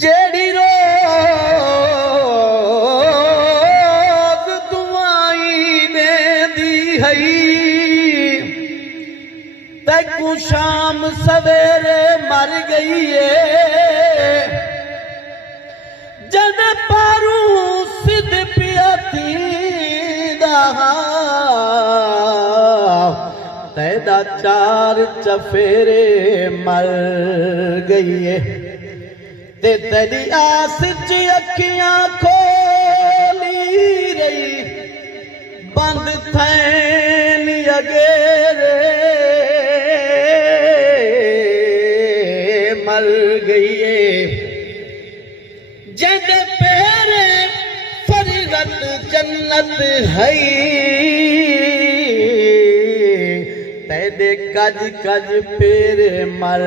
जेड़ी रोज दुआई देंदी हई तैकू शाम सवेरे मर गई है। जद पारू सिद्ध पियती तैदा चार चफेरे मर गई है। ते तेरी आस च अखियां खोली रही बंद थैन अगेरे मर गई है। जद पेरे फरगत जन्नत है तेरे कज कज पेरे मर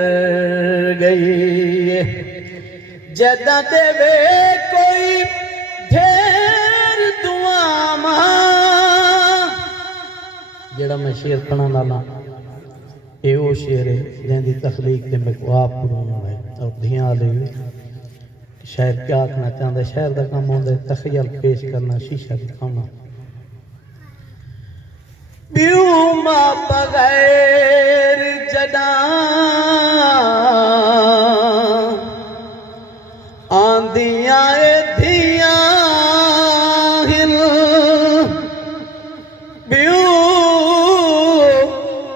गई है। जदा देवे कोई ढेर दुआवां जेड़ा मैं शेर पढ़ा लाना ये वो शेर है जिंदी तखलीक ते मैं को आप पुराना है और धियां ले शायर क्या आखना चाहता शहर का काम होंदा है तखयल पेश करना शीशा दिखाना। ब्यूमा बगैर जदा आंदियां धियां हिल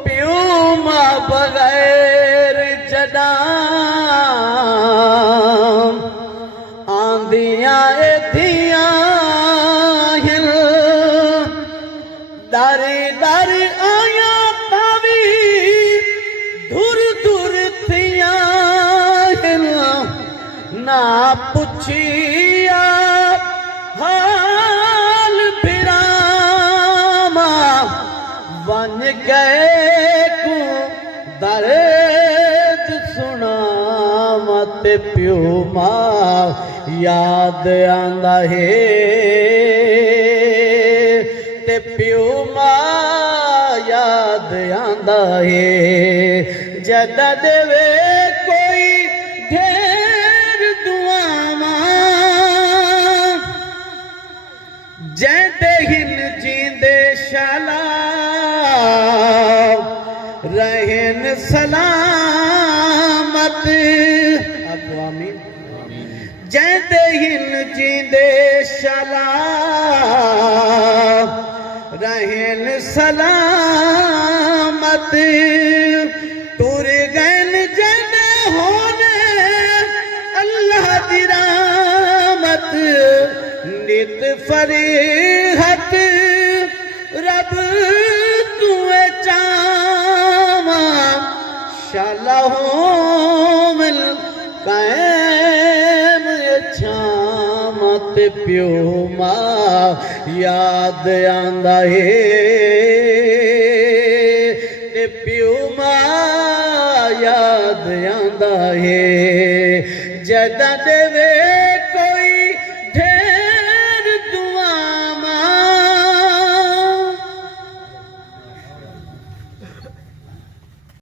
ब्यूमा बगैर जदा आंदियां धियां हिल दारी दारी आया पावी धुर धुर थिया ना पुछिया हाल फिरामा वन गए को दर्द सुना मत प्यो मां याद आंदा है ते प्यो याद आंदा है। जदा देवे कोई ढेर दुआवां जैंदे हिन जींदे शाला रहन सलामत आमीन। जैंदे हिन जींदे शाला रहन सलामत तुर गैन जन होने अल्लाह दी रहमत नित फरीहत रब तुए चावा शाला हो मिल कायम छामत प्यो मां याद आंदा है ते प्यो मां याद आंदा है। जदा देवे